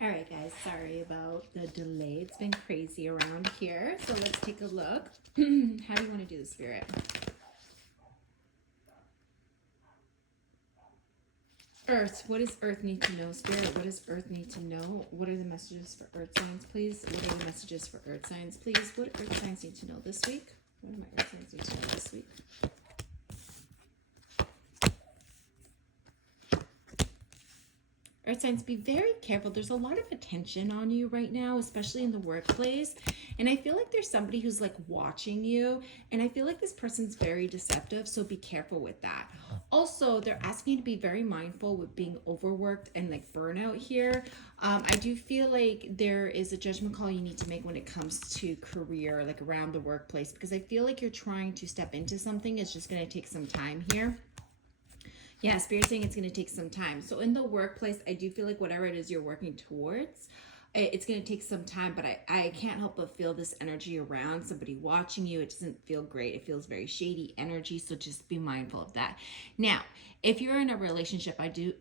All right, guys, sorry about the delay. It's been crazy around here. So let's take a look. How do you want to do the spirit? Earth, what does Earth need to know? Spirit, what does Earth need to know? What are the messages for Earth signs, please? What are the messages for Earth signs, please? What do Earth signs need to know this week? What do my Earth signs need to know this week? Earth signs, be very careful. There's a lot of attention on you right now, especially in the workplace. And I feel like there's somebody who's like watching you. And I feel like this person's very deceptive. So be careful with that. Also, they're asking you to be very mindful with being overworked and like burnout here. I do feel like there is a judgment call you need to make when it comes to career, like around the workplace, because I feel like you're trying to step into something. It's just going to take some time here. Yeah, Spirit's saying it's going to take some time. So in the workplace, I do feel like whatever it is you're working towards, it's going to take some time, but I can't help but feel this energy around somebody watching you. It doesn't feel great. It feels very shady energy. So just be mindful of that. Now, if you're in a relationship, I do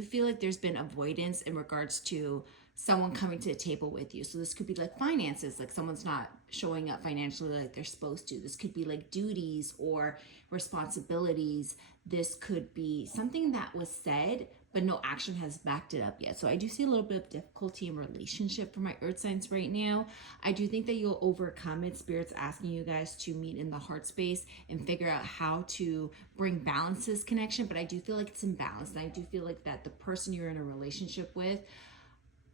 feel like there's been avoidance in regards to someone coming to the table with you. So this could be like finances, like someone's not showing up financially like they're supposed to. This could be like duties or responsibilities. This could be something that was said but no action has backed it up yet. So I do see a little bit of difficulty in relationship for my earth signs right now. I do think that you'll overcome it. Spirit's asking you guys to meet in the heart space and figure out how to bring balance to this connection, but I do feel like it's imbalanced. And I do feel like that the person you're in a relationship with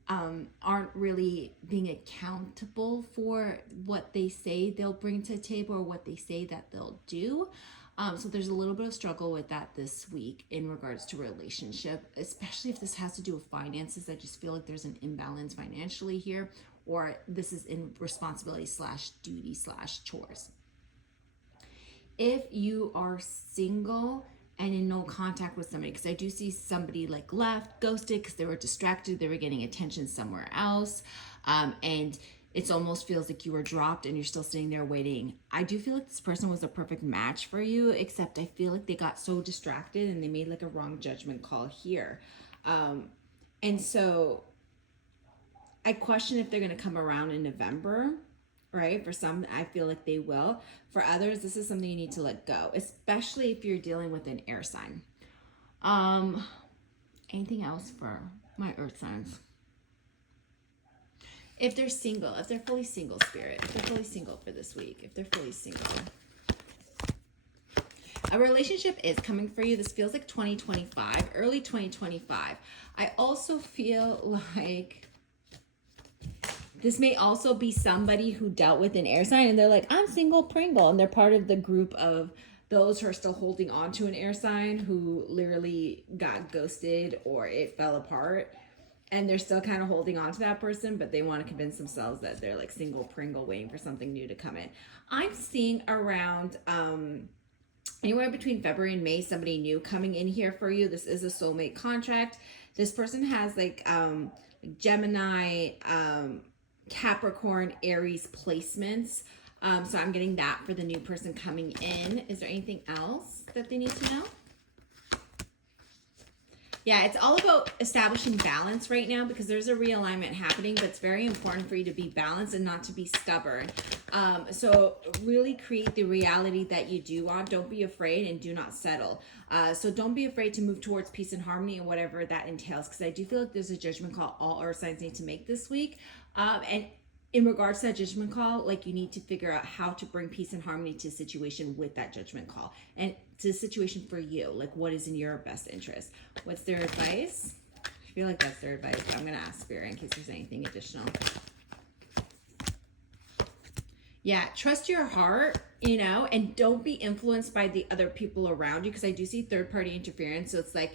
aren't really being accountable for what they say they'll bring to the table or what they say that they'll do. So there's a little bit of struggle with that this week in regards to relationship, especially if this has to do with finances. I just feel like there's an imbalance financially here, or this is in responsibility slash duty slash chores. If you are single and in no contact with somebody, because I do see somebody like left, ghosted because they were distracted, they were getting attention somewhere else, and it almost feels like you were dropped and you're still sitting there waiting. I do feel like this person was a perfect match for you, except I feel like they got so distracted and they made like a wrong judgment call here. And so I question if they're going to come around in November, right? For some, I feel like they will. For others, this is something you need to let go, especially if you're dealing with an air sign. Anything else for my earth signs? If they're single, if they're fully single, Spirit, if they're fully single for this week, if they're fully single, a relationship is coming for you. This feels like 2025, early 2025. I also feel like this may also be somebody who dealt with an air sign and they're like, I'm single Pringle. And they're part of the group of those who are still holding on to an air sign who literally got ghosted or it fell apart. And they're still kind of holding on to that person, but they want to convince themselves that they're like single Pringle waiting for something new to come in. I'm seeing around anywhere between February and May, somebody new coming in here for you. This is a soulmate contract. This person has like Gemini, Capricorn, Aries placements. So I'm getting that for the new person coming in. Is there anything else that they need to know? Yeah, it's all about establishing balance right now because there's a realignment happening, but it's very important for you to be balanced and not to be stubborn. So really create the reality that you do want. Don't be afraid and do not settle. So don't be afraid to move towards peace and harmony and whatever that entails, because I do feel like there's a judgment call all earth signs need to make this week. And in regards to that judgment call, like you need to figure out how to bring peace and harmony to a situation with that judgment call and to a situation for you, like what is in your best interest. What's their advice? I feel like that's their advice, but I'm going to ask Spirit in case there's anything additional. Yeah, trust your heart, and don't be influenced by the other people around you, because I do see third party interference. So it's like,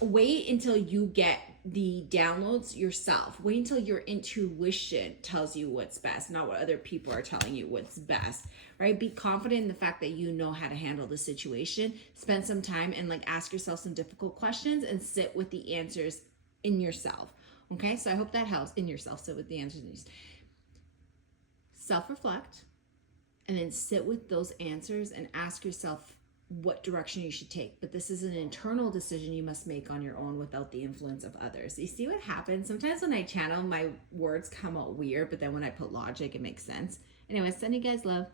wait until you get the downloads yourself. Wait until your intuition tells you what's best, not what other people are telling you what's best, right? Be confident in the fact that you know how to handle the situation. Spend some time and like ask yourself some difficult questions and sit with the answers in yourself. Okay, so I hope that helps. In yourself, sit with the answers. Self-reflect and then sit with those answers and ask yourself what direction you should take. But this is an internal decision you must make on your own without the influence of others. You see what happens? Sometimes when I channel, my words come out weird, but then when I put logic, it makes sense. Anyway, sending you guys love.